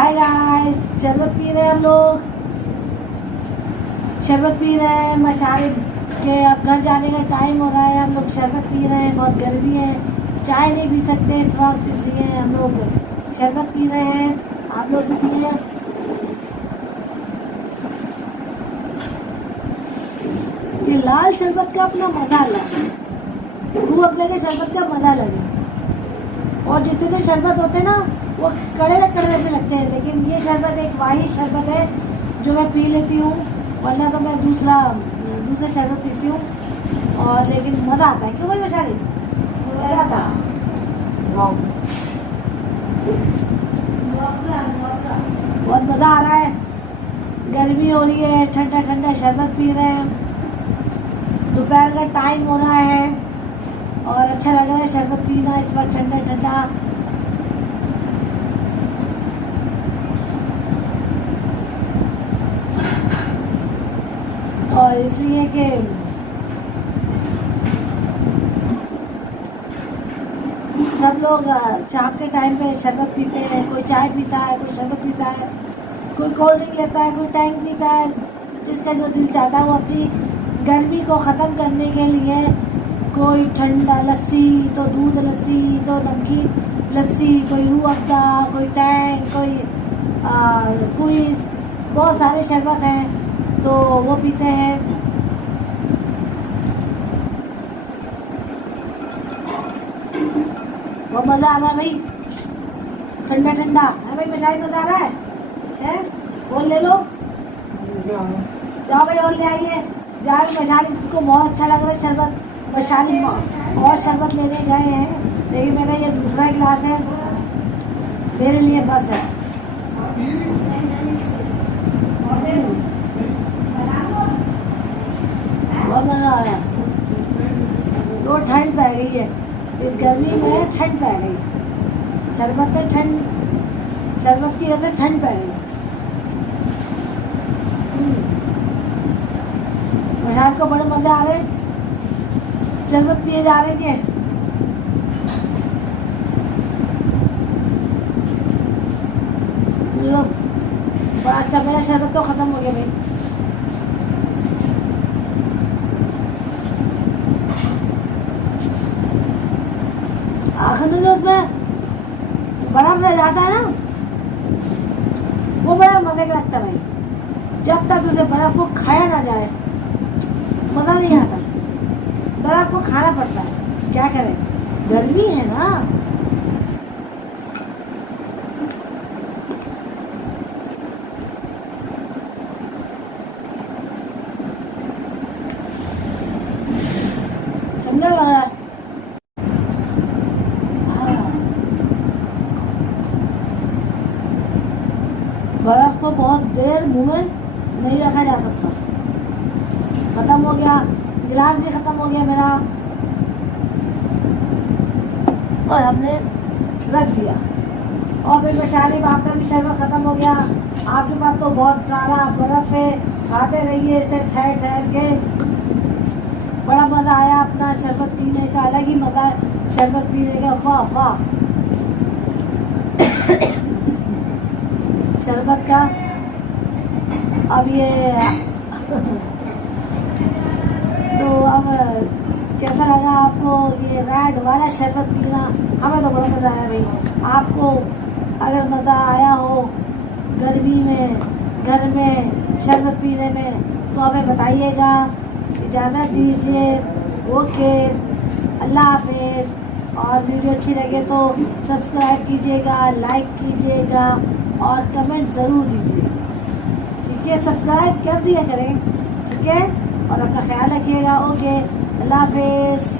Hi guys, शरबत P रहे हैं हम लोग। शरबत पी रहे हैं मशारिब के। अब घर जाने का टाइम हो रहा है। हम लोग शरबत पी रहे हैं। बहुत गर्मी है, चाय नहीं पी सकते इस वक्त, इसलिए हम लोग शरबत पी रहे हैं। आप लोग भी पिए। ये लाल शरबत का अपना मजा लगे, रूह अफ़ज़ा के शरबत का मजा लगे। और जितने शरबत होते हैं ना वो कड़वे कड़वे से लगते हैं, लेकिन ये शरबत एक वाही शरबत है जो मैं पी लेती हूँ, वरना तो मैं दूसरा शरबत पीती हूँ। और लेकिन मज़ा आता है। क्यों भाई मशाली, मज़ा आता है, बहुत मज़ा आ रहा है। गर्मी हो रही है, ठंडा ठंडा शरबत पी रहे हैं। दोपहर का टाइम हो रहा है और अच्छा लग रहा है शरबत पीना इस वक्त, ठंडा ठंडा। और इसलिए कि सब लोग शाम के टाइम पे शरबत पीते हैं। कोई चाय पीता है, कोई शरबत पीता है, कोई कोल्ड ड्रिंक लेता है, कोई टैंक पीता है। जिसका जो दिल चाहता है वो अपनी गर्मी को ख़त्म करने के लिए कोई ठंडा लस्सी, तो दूध लस्सी, तो नमकीन लस्सी, कोई रूह अफ़ज़ा, कोई टैंक, कोई बहुत सारे शरबत हैं तो वो पीते हैं। बहुत मज़ा आ रहा है भाई, ठंडा ठंडा है भाई। मशाई मज़ा आ रहा है? और ले लो, जाओ भाई और ले आइए। जाओ मशाली को बहुत अच्छा लग रहा है शरबत। मशाली और शरबत लेने गए हैं, लेकिन मेरा ये दूसरा गिलास है, मेरे लिए बस है। बहुत मज़ा आ रहा है। तो ठंड पै गई है इस गर्मी में, ठंड पै गई। शरबत की वजह से ठंड पै गई। मशाल को बड़े मज़े आ रहे, शरबत पिए जा रहे हैं। बड़ा अच्छा, मेरा शरबत तो ख़त्म हो गया भाई। आखिर में जो उसमें बर्फ रह जाता है ना, वो बड़ा मज़े का लगता है भाई। जब तक उसे बर्फ को खाया ना जाए मज़ा नहीं आता। बर्फ को खाना पड़ता है, क्या करें, गर्मी है ना। ठंडा लग रहा है। बर्फ को बहुत देर मुंह में नहीं रखा जा सकता। खत्म हो गया, गिलास भी खत्म हो गया मेरा, और हमने रख दिया। और फिर मशाली आपका भी शरबत खत्म हो गया। आपके पास तो बहुत सारा बर्फ है, खाते रहिए इसे ठहर ठहर के। बड़ा मज़ा आया अपना शरबत पीने का, अलग ही मज़ा है शरबत पीने का। वाह वाह शरबत का। अब ये तो अब कैसा लगा आपको ये रेड वाला शरबत पीना? हमें तो बड़ा मज़ा आया भाई। आपको अगर मज़ा आया हो गर्मी में घर में शरबत पीने में तो हमें बताइएगा, इजाज़त दीजिए। ओके, अल्लाह हाफिज़। और वीडियो अच्छी लगे तो सब्सक्राइब कीजिएगा, लाइक कीजिएगा और कमेंट ज़रूर दीजिए। ठीक है, सब्सक्राइब कर दिया करें, ठीक है। और अपना ख्याल रखिएगा। ओके, अल्लाह हाफिज़।